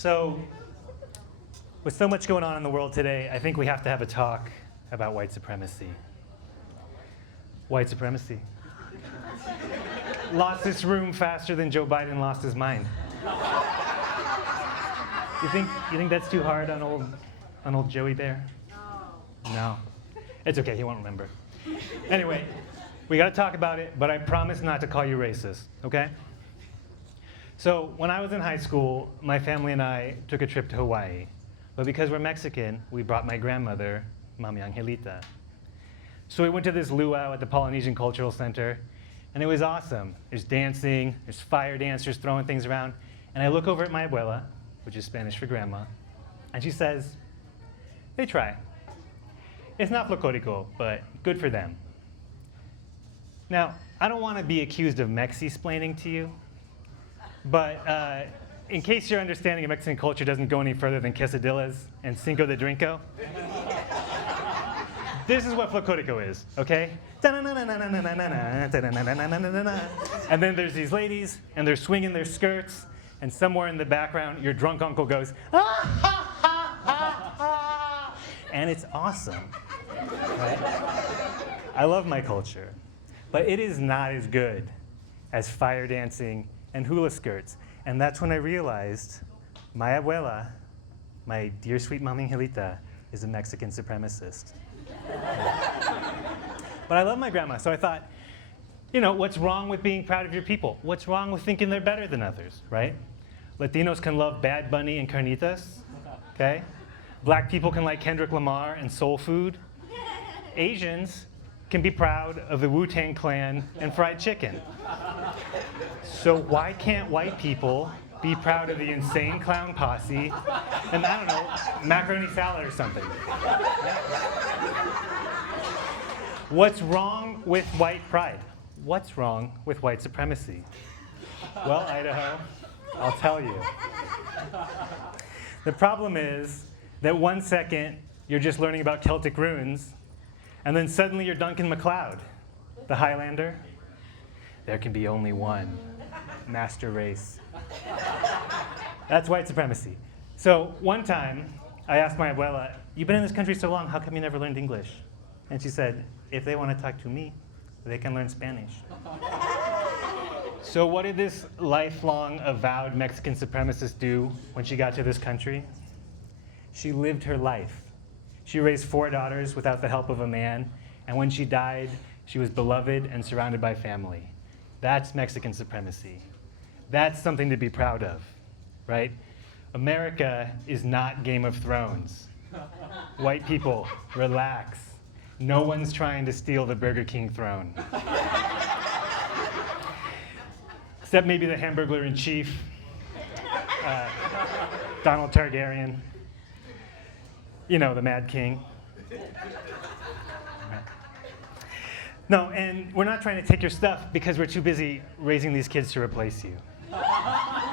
So, with so much going on in the world today, I think we have to have a talk about white supremacy. White supremacy. Lost this room faster than Joe Biden lost his mind. You think that's too hard on old Joey Bear? No. It's okay, he won't remember. Anyway, we gotta talk about it, but I promise not to call you racist, okay? So when I was in high school, my family and I took a trip to Hawaii. But because we're Mexican, we brought my grandmother, Mami Angelita. So we went to this luau at the Polynesian Cultural Center, and it was awesome. There's dancing, there's fire dancers throwing things around, and I look over at my abuela, which is Spanish for grandma, and she says, they try. It's not folclórico, but good for them. Now, I don't want to be accused of Mexi-splaining to you, but in case your understanding of Mexican culture doesn't go any further than quesadillas and Cinco de Drinko, this is what folclórico is, okay? And then there's these ladies, and they're swinging their skirts, and somewhere in the background, your drunk uncle goes, ah, ha, ha, ha, ha. And it's awesome. Right? I love my culture, but it is not as good as fire dancing and hula skirts. And that's when I realized my abuela, my dear sweet Mami Angelita, is a Mexican supremacist. But I love my grandma, so I thought, you know, what's wrong with being proud of your people? What's wrong with thinking they're better than others, right? Latinos can love Bad Bunny and carnitas, okay? Black people can like Kendrick Lamar and soul food. Asians can be proud of the Wu-Tang Clan and fried chicken. So why can't white people be proud of the Insane Clown Posse and, I don't know, macaroni salad or something? What's wrong with white pride? What's wrong with white supremacy? Well, Idaho, I'll tell you. The problem is that 1 second you're just learning about Celtic runes, and then suddenly you're Duncan MacLeod, the Highlander. There can be only one master race. That's white supremacy. So one time, I asked my abuela, you've been in this country so long, how come you never learned English? And she said, if they want to talk to me, they can learn Spanish. So what did this lifelong avowed Mexican supremacist do when she got to this country? She lived her life. She raised 4 daughters without the help of a man, and when she died, she was beloved and surrounded by family. That's Mexican supremacy. That's something to be proud of, right? America is not Game of Thrones. White people, relax. No one's trying to steal the Burger King throne. Except maybe the Hamburglar-in-Chief, Donald Targaryen. You know, the Mad King. No, and we're not trying to take your stuff because we're too busy raising these kids to replace you.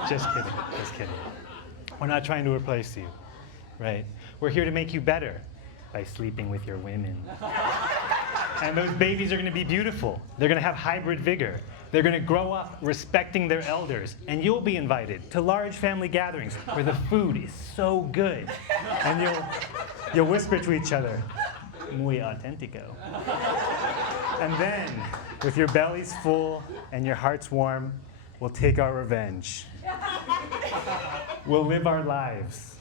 Just kidding, just kidding. We're not trying to replace you, right? We're here to make you better by sleeping with your women. And those babies are going to be beautiful. They're going to have hybrid vigor. They're going to grow up respecting their elders. And you'll be invited to large family gatherings where the food is so good. And you'll whisper to each other, muy auténtico. And then, with your bellies full and your hearts warm, we'll take our revenge. We'll live our lives.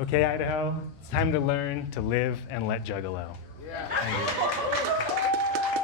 Okay, Idaho? It's time to learn to live and let juggalo. Yeah. Thank you.